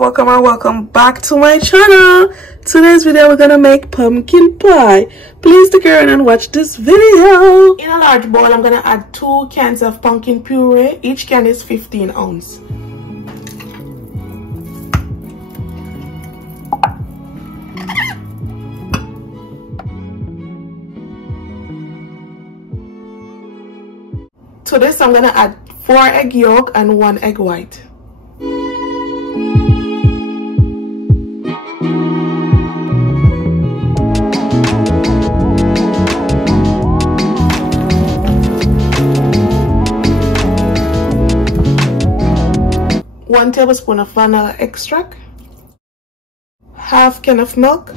welcome and welcome back to my channel. Today's video we're gonna make pumpkin pie. Please stick around and watch this video. In a large bowl I'm gonna add 2 cans of pumpkin puree. Each can is 15 ounces. To this I'm gonna add 4 egg yolk and 1 egg white. One tablespoon of vanilla extract, half can of milk,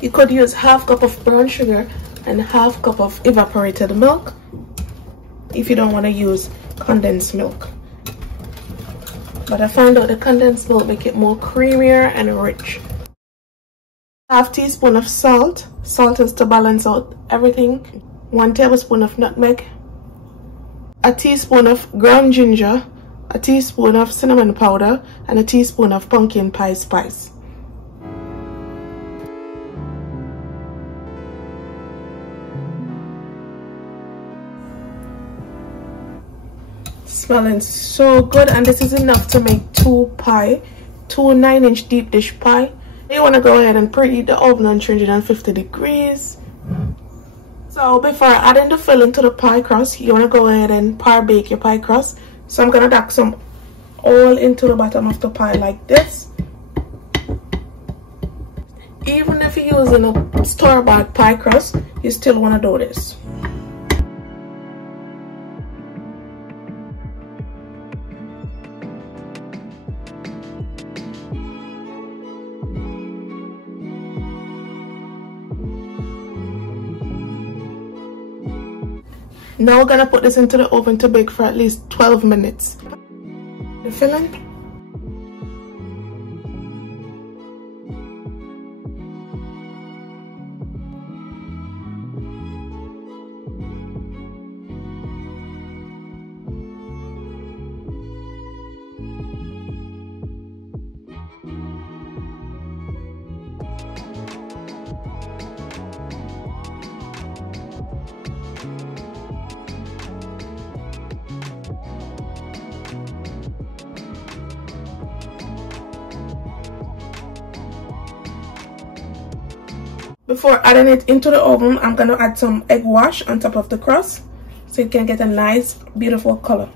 you could use half cup of brown sugar and half cup of evaporated milk if you don't want to use condensed milk. But I found out the condensed milk make it more creamier and rich. Half teaspoon of salt. Salt is to balance out everything. 1 tablespoon of nutmeg. A teaspoon of ground ginger. A teaspoon of cinnamon powder. And a teaspoon of pumpkin pie spice. Smelling so good, and this is enough to make 2 9-inch deep dish pie. You want to go ahead and preheat the oven on 350 degrees. So before adding the filling to the pie crust, you want to go ahead and par bake your pie crust. So I'm going to dunk some oil into the bottom of the pie like this. Even if you're using a store-bought pie crust, you still want to do this. Now we're gonna put this into the oven to bake for at least 12 minutes. The filling. Before adding it into the oven, I'm going to add some egg wash on top of the crust so you can get a nice, beautiful color.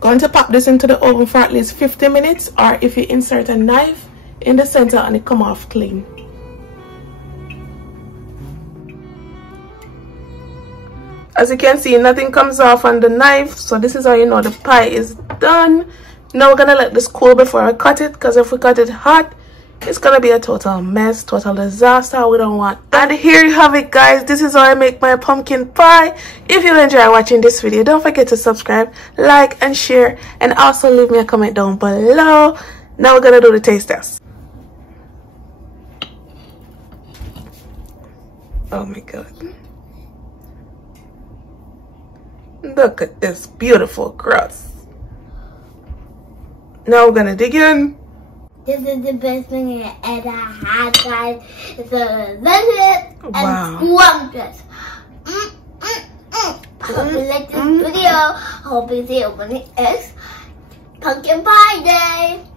Going to pop this into the oven for at least 50 minutes, or if you insert a knife in the center and it come off clean. As you can see, nothing comes off on the knife, so this is how you know the pie is done. Now we're gonna let this cool before I cut it, because if we cut it hot, it's gonna be a total mess, total disaster. We don't want that. And here you have it, guys. This is how I make my pumpkin pie. If you enjoy watching this video, don't forget to subscribe, like and share, and also leave me a comment down below. Now we're gonna do the taste test. Oh my god. Look at this beautiful crust. Now we're gonna dig in. This is the best thing I ever had, guys. It's delicious and scrumptious. I hope you like this video. I hope you see it when it is pumpkin pie day.